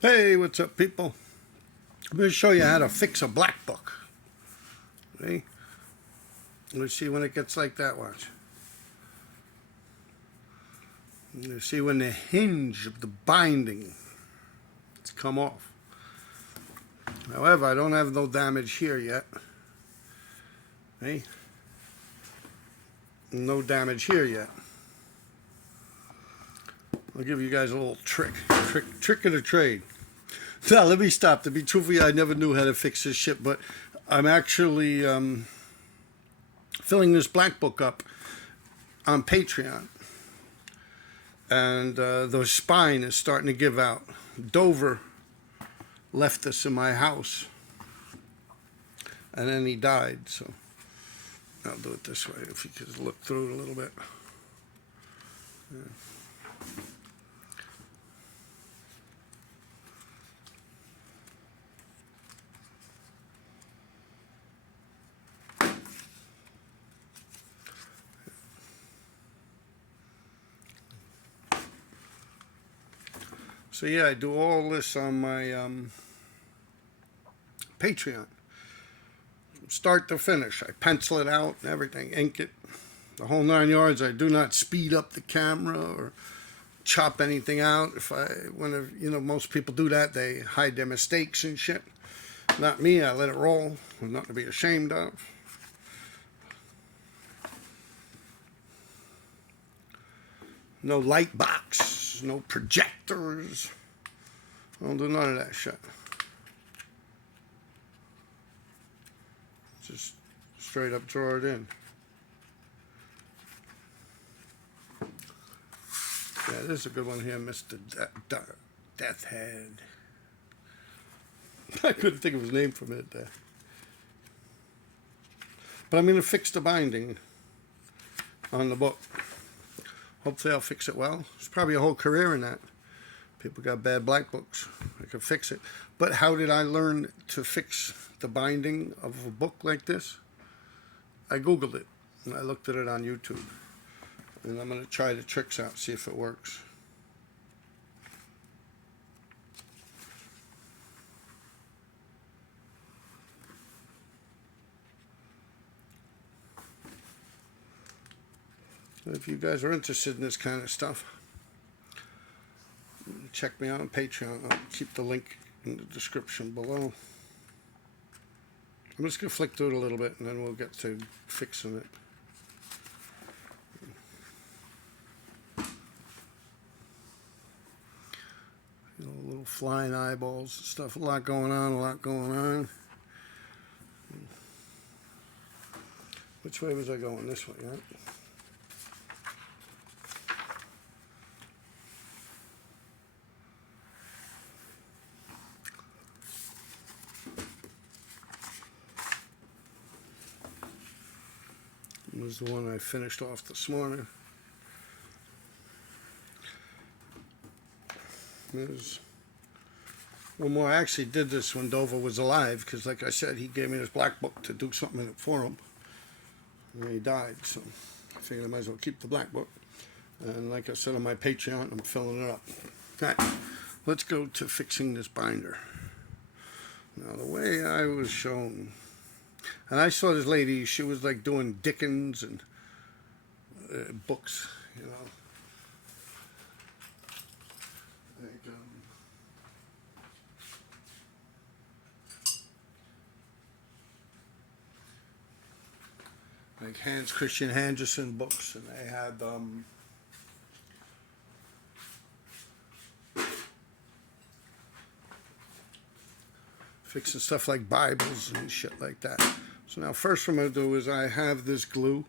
Hey, what's up, people? I'm going to show you how to fix a black book. See? Let's see when it gets like that, watch. You see when the hinge of the binding has come off. However, I don't have no damage here yet. See? No damage here yet. I'll give you guys a little trick of the trade. Now, let me stop. To be truthful, I never knew how to fix this shit, but I'm actually filling this black book up on Patreon. And the spine is starting to give out. Dover left us in my house. And then he died, so I'll do it this way if you could look through it a little bit. Yeah. So yeah, I do all this on my Patreon. Start to finish. I pencil it out and everything, ink it, the whole 9 yards. I do not speed up the camera or chop anything out. If I want to, most people do that. They hide their mistakes and shit. Not me. I let it roll. I'm nothing to be ashamed of. No light box, no projectors. I don't do none of that shit. Just straight up draw it in. Yeah, this is a good one here, Mr. Death Head. I couldn't think of his name for a minute there. But I'm going to fix the binding on the book. Hopefully I'll fix it well. There's probably a whole career in that. People got bad black books. I could fix it. But how did I learn to fix the binding of a book like this? I Googled it, and I looked at it on YouTube. And I'm going to try the tricks out, see if it works. If you guys are interested in this kind of stuff, check me out on Patreon. I'll keep the link in the description below. I'm just going to flick through it a little bit and then we'll get to fixing it. Little flying eyeballs and stuff. A lot going on. Which way was I going? This way, right? This is the one I finished off this morning. There's one more. I actually did this when Dover was alive because, like I said, he gave me this black book to do something in it for him. And he died, so I figured I might as well keep the black book. And like I said on my Patreon, I'm filling it up. All right, let's go to fixing this binder. Now, the way I was shown, and I saw this lady, she was like doing Dickens and books, like Hans Christian Andersen books, and they had fixing stuff like Bibles and shit like that. So now first what I'm going to do is I have this glue.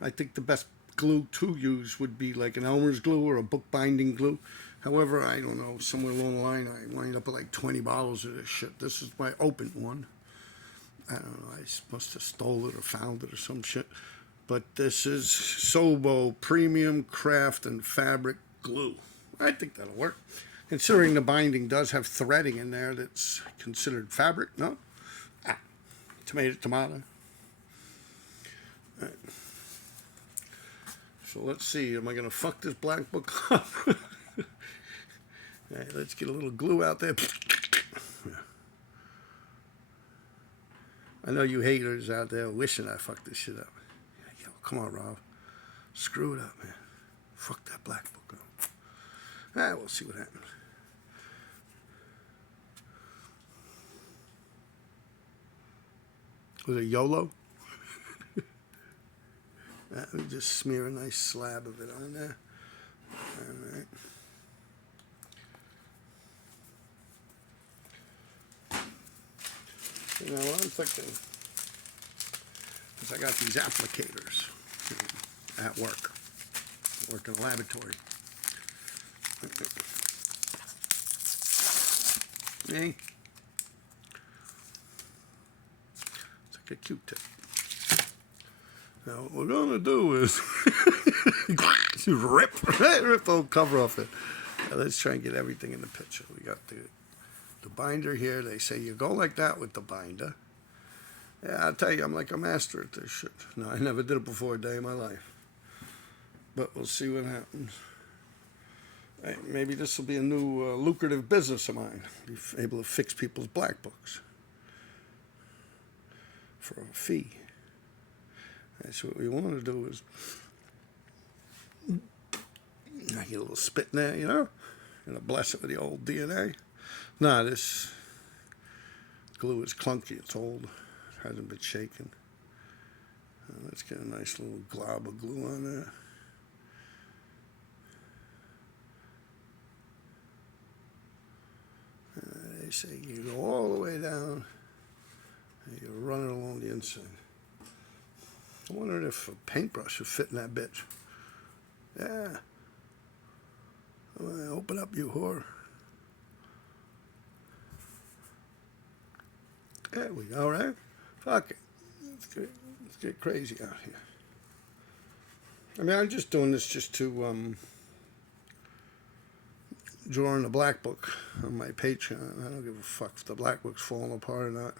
I think the best glue to use would be like an Elmer's glue or a book binding glue. However, I don't know, somewhere along the line I wind up with like 20 bottles of this shit. This is my open one. I don't know, I must have stole it or found it or some shit. But this is Sobo Premium Craft and Fabric Glue. I think that'll work. Considering the binding does have threading in there that's considered fabric, no? Tomato. All right. So let's see, am I going to fuck this black book up? All right, let's get a little glue out there. I know you haters out there wishing I fucked this shit up. Yo, come on, Rob. Screw it up, man. Fuck that black book up. We'll see what happens. With a YOLO? Let me just smear a nice slab of it on there. All right. So now what I'm thinking is I got these applicators at work. I work in a laboratory. Hey. It's like a Q-tip. Now what we're gonna do is rip the whole cover off it. Now let's try and get everything in the picture. We got the binder here. They say you go like that with the binder. Yeah, I'll tell you, I'm like a master at this shit. No, I never did it before a day in my life. But we'll see what happens. Right, maybe this will be a new lucrative business of mine. Be able to fix people's black books for a fee. That's what we want to do is I get a little spit in there, you know, and bless it with the old DNA. Nah, this glue is clunky. It's old. It hasn't been shaken. Let's get a nice little glob of glue on there. They say you go all the way down and you run it along the inside. I'm wondering if a paintbrush would fit in that bitch. Yeah. Open up, you whore. There we go, right? Fuck it. Let's get crazy out here. I mean, I'm just doing this just to draw in the black book on my Patreon. I don't give a fuck if the black book's falling apart or not.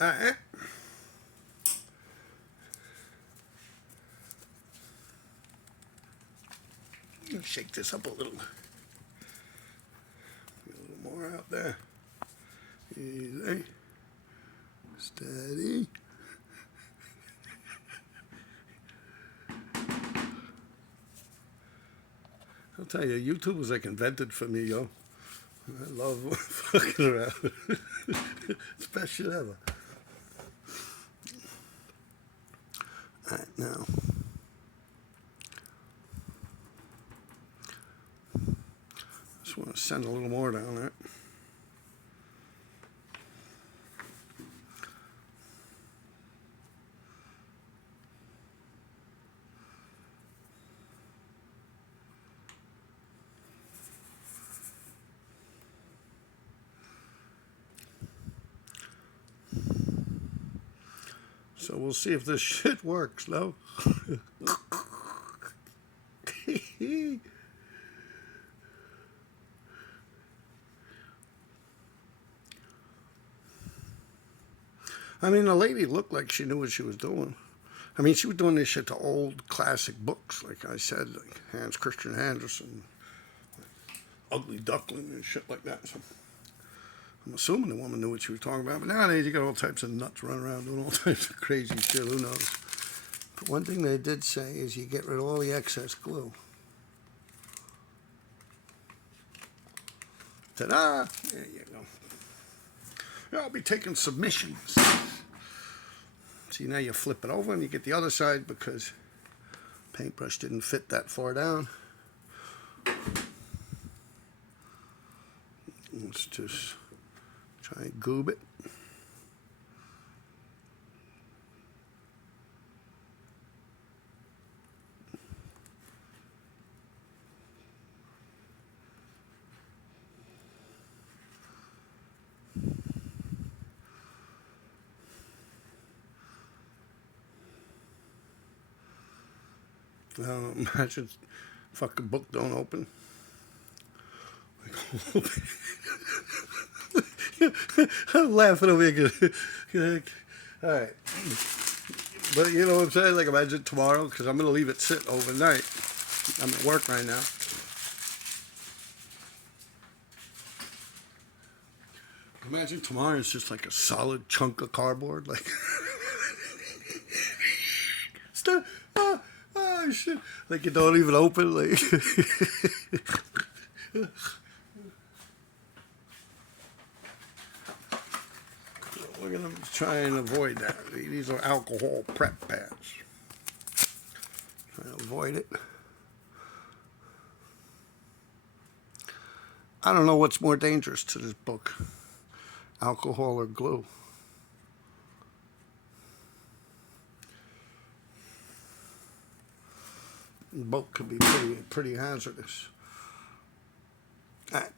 Alright. Shake this up a little. Get a little more out there. Easy. Steady. I'll tell you, YouTube was like invented for me, yo. I love fucking around. It's the best shit ever. Alright, now. Just want to send a little more down there. So we'll see if this shit works, though. I mean, the lady looked like she knew what she was doing. I mean, she was doing this shit to old classic books, like I said, like Hans Christian Andersen, Ugly Duckling, and shit like that. So I'm assuming the woman knew what she was talking about. But nowadays, you got all types of nuts running around doing all types of crazy shit. Who knows? But one thing they did say is you get rid of all the excess glue. Ta-da! There you go. I'll be taking submissions. See, now you flip it over and you get the other side because paintbrush didn't fit that far down. Let's just try and goob it. Imagine fucking book don't open. I'm laughing over here. All right. But you know what I'm saying? Like, imagine tomorrow, because I'm going to leave it sit overnight. I'm at work right now. Imagine tomorrow it's just like a solid chunk of cardboard. Like, stop. Oh, shit. Like, you don't even open. Like, we're going to try and avoid that. These are alcohol prep pads. Try to avoid it. I don't know what's more dangerous to this book, alcohol or glue. Both could be pretty hazardous.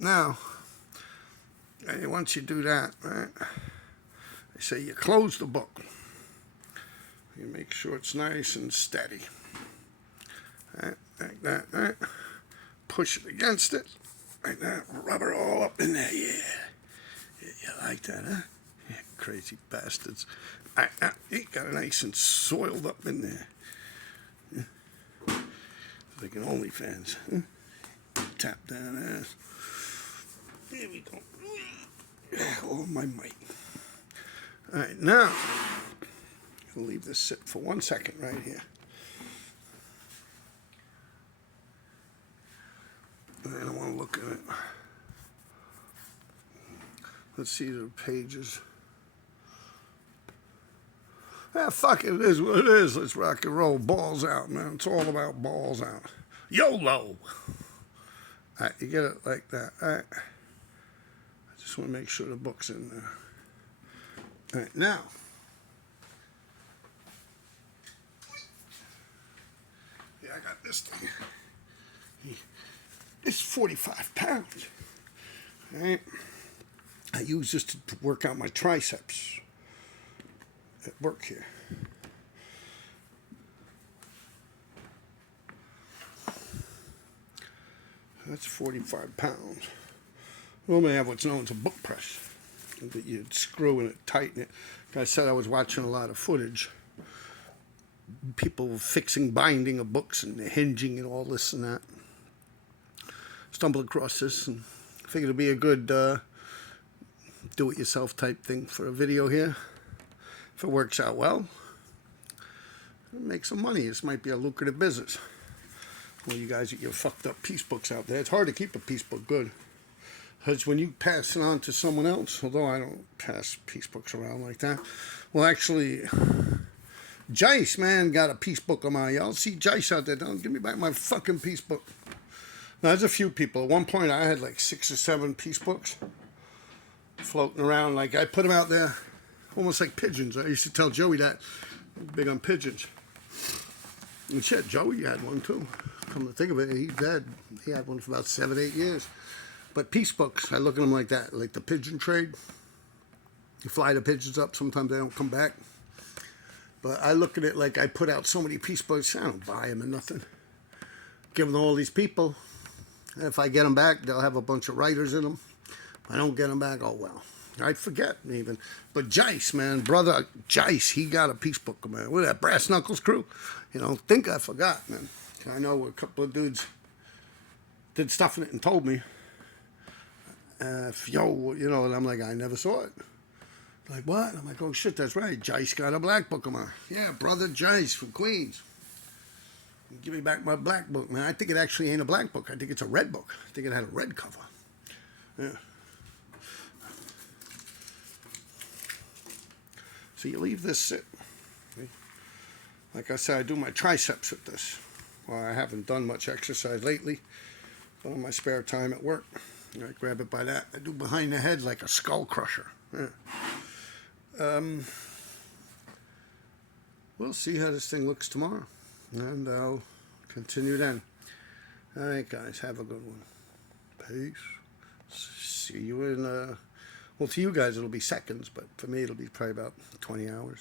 Now, once you do that, right, they say you close the book. You make sure it's nice and steady. Right, like that, right? Push it against it. Like that, rub it all up in there, yeah. You like that, huh? Yeah, crazy bastards. It got it nice and soiled up in there. Like an OnlyFans. Huh? Tap down ass. There we go. Oh, my mic. All right, now, I'll leave this sit for 1 second right here. And I want to look at it. Let's see the pages. Fuck it, it is what it is. Let's rock and roll. Balls out, man. It's all about balls out. YOLO! All right, you get it like that. All right. I just want to make sure the book's in there. All right, now. Yeah, I got this thing. It's 45 pounds. All right. I use this to work out my triceps at work here. That's 45 pounds. We normally have what's known as a book press. That you'd screw and tighten it. Like I said, I was watching a lot of footage. People fixing binding of books and the hinging and all this and that. Stumbled across this and figured it'd be a good do-it-yourself type thing for a video here. If it works out well, make some money. This might be a lucrative business. Well, you guys get your fucked up piece books out there. It's hard to keep a piece book good. Because when you pass it on to someone else, although I don't pass piece books around like that. Well, actually, Jice, man, got a piece book of mine. Y'all see Jice out there. Don't give me back my fucking piece book. Now, there's a few people. At one point, I had like 6 or 7 piece books floating around. Like, I put them out there almost like pigeons. I used to tell Joey that. I'm big on pigeons. And shit, Joey had one too. Come to think of it, he had one for about 7, 8 years. But piece books, I look at them like that, like the pigeon trade. You fly the pigeons up, sometimes they don't come back. But I look at it like I put out so many piece books, I don't buy them or nothing. Give them to all these people. And if I get them back, they'll have a bunch of writers in them. If I don't get them back, oh well. I'd forget even. But Jice, man, brother Jice, he got a piece book, man. With that Brass Knuckles crew. You know, think I forgot, man. I know a couple of dudes did stuff in it and told me. Yo, you know, and I'm like, I never saw it. Like, what? I'm like, oh shit, that's right. Jice got a black book of mine. Yeah, brother Jice from Queens. Give me back my black book, man. I think it actually ain't a black book. I think it's a red book. I think it had a red cover. Yeah. So you leave this sit. Like I said, I do my triceps with this. Well, I haven't done much exercise lately. But on my spare time at work, I grab it by that. I do behind the head like a skull crusher. Yeah. We'll see how this thing looks tomorrow. And I'll continue then. All right, guys. Have a good one. Peace. See you in... well, to you guys, it'll be seconds. But for me, it'll be probably about 20 hours.